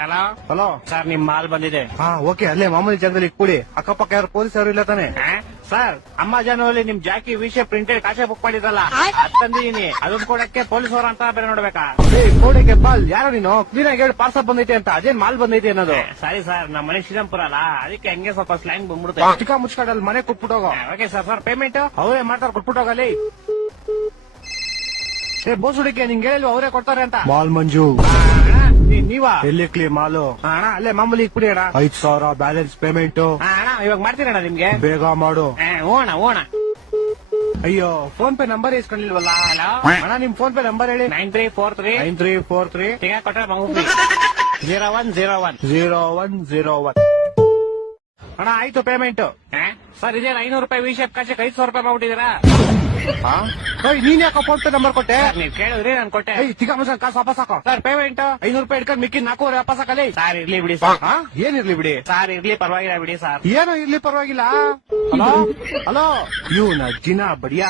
Hello hello. Sir, ನಿಮ್ mall ಬಂದಿದೆ. ಹಾ ಓಕೆ, ಅಲ್ಲೇ ಮಾಮೂಲಿ ಜಾಗದಲ್ಲಿ ಇಟ್ಬಿಡಿ. ಅಕ್ಕಪಕ್ಕ ಯಾರು ಪೊಲೀಸ್ ಯಾರು ಇಲ್ಲ ತಾನೆ? ಸರ್, ಅಮೆಜಾನ್ ನಿಮ್ ಜಾಕಿ ವಿಷಯ ಪ್ರಿಂಟೆಡ್ ಕಾಶೆ ಬುಕ್ ಮಾಡಿದ್ರಲ್ಲ, ಅದ್ ತಂದಿದೀನಿ. ಅದನ್ನ ಕೊಡಕ್ಕೆ ಪೊಲೀಸ್ ಅವ್ರ ಅಂತ ಬೇರೆ ನೋಡ್ಬೇಕಾ? ಕೋಡಿಗೆ ಬಾಲ್ ಯಾರು ನೀನು? ಕ್ಲೀನ್ ಆಗಿ ಹೇಳಿ ಪಾರ್ಸಲ್ ಬಂದೈತೆ ಅಂತ. ಅದೇನ್ ಮಾಲ್ ಬಂದೈತೆ ಅನ್ನೋದು? ಸಾರಿ ಸರ್, ನಮ್ಮ ಮನೆ ಶ್ರೀರಾಮ್ಪುರ ಅಲ್ಲ, ಅದಕ್ಕೆ ಹಂಗೆ ಸ್ವಲ್ಪ ಸ್ಲ್ಯಾಂಗ್ ಬಂದ್ಬಿಡುತ್ತೆ. ಚಿಕ್ಕ ಮುಚ್ಕಡಲ್ಲಿ ಮನೆ ಕೊಟ್ಬಿಟ್ಟೋಗೋ. Okay sir. ಸರ್, ಪೇಮೆಂಟ್ ಅವರೇ ಮಾಡ್ತಾರೆ, ಕೊಟ್ಬಿಟ್ಟೋಗಲ್ಲಿ. ಬೋಸುಡಿಕೆ ನಿಂಗೆ ಹೇಳಿಲ್ವ ಅವರೇ ಕೊಡ್ತಾರೆ ಅಂತ? ಮಾಲ್ ಮಂಜು ನೀವಾ? ಎಲ್ಲಿ ಕ್ಲೀನ್ ಮಾಲು? ಅಣ್ಣ, ಅಲ್ಲೇ ಮಾಮೂಲಿ ಇಟ್ಬಿಡಿ ಅಣ್ಣ. 5,000 ಬ್ಯಾಲೆನ್ಸ್ ಪೇಮೆಂಟ್. ಅಣ್ಣ, ಇವಾಗ ಮಾಡ್ತೀರಣ್ಣ ನಿಮ್ಗೆ? ಬೇಗ ಮಾಡು. ಓಣ ಓಣ. ಅಯ್ಯೋ, ಫೋನ್ ಪೇ ನಂಬರ್ ಇಸ್ಕೊಂಡಿಲ್ವಲ್ಲ? ಹಲೋ ಅಣ್ಣ, ನಿಮ್ ಫೋನ್ ಪೇ ನಂಬರ್ ಹೇಳಿ. 9343 9343 ತಿಂಗ ಕೊಟ್ರೆ ಮಗು 0101. 0101. ಅಣ್ಣ ಆಯ್ತು ಪೇಮೆಂಟ್. ಸರ್, ಇದೇ 500 ರೂಪಾಯಿ ವಿಷಯ ಕಾಶಕ್ಕೆ 500 ರೂಪಾಯಿ ಮಾಡ್ಬಿಟ್ಟಿದ್ದೀರಾ? ನೀನ್ ಯಾಕೆ ಫೋನ್ ಪೇ ನಂಬರ್ ಕೊಟ್ಟೆ? ನೀವ್ ಕೇಳಿದ್ರಿ, ನಾನು ಕೊಟ್ಟೆ. ತಿಕ್ಕ ಮಸನ್ ಕಾಸು ವಾಪಸ್ ಹಾಕೋ. ಸರ್, ಪೇಮೆಂಟ್ 500 ರೂಪಾಯಿ ಇಟ್ಕೊಂಡು ಮಿಕ್ಕಿ 400 ವಾಪಸ್ ಹಾಕಲಿ. ಸರ್, ಇರ್ಲಿ ಬಿಡಿ ಸರ್. ಏನಿರ್ಲಿ ಬಿಡಿ? ಸರ್, ಇರ್ಲಿ, ಪರವಾಗಿಲ್ಲ ಬಿಡಿ ಸರ್. ಏನೋ ಇರ್ಲಿ ಪರವಾಗಿಲ್ಲ. ಹಲೋ ಹಲೋ, ಇವ್ನ ಜಿನ ಬಡಿಯಾ.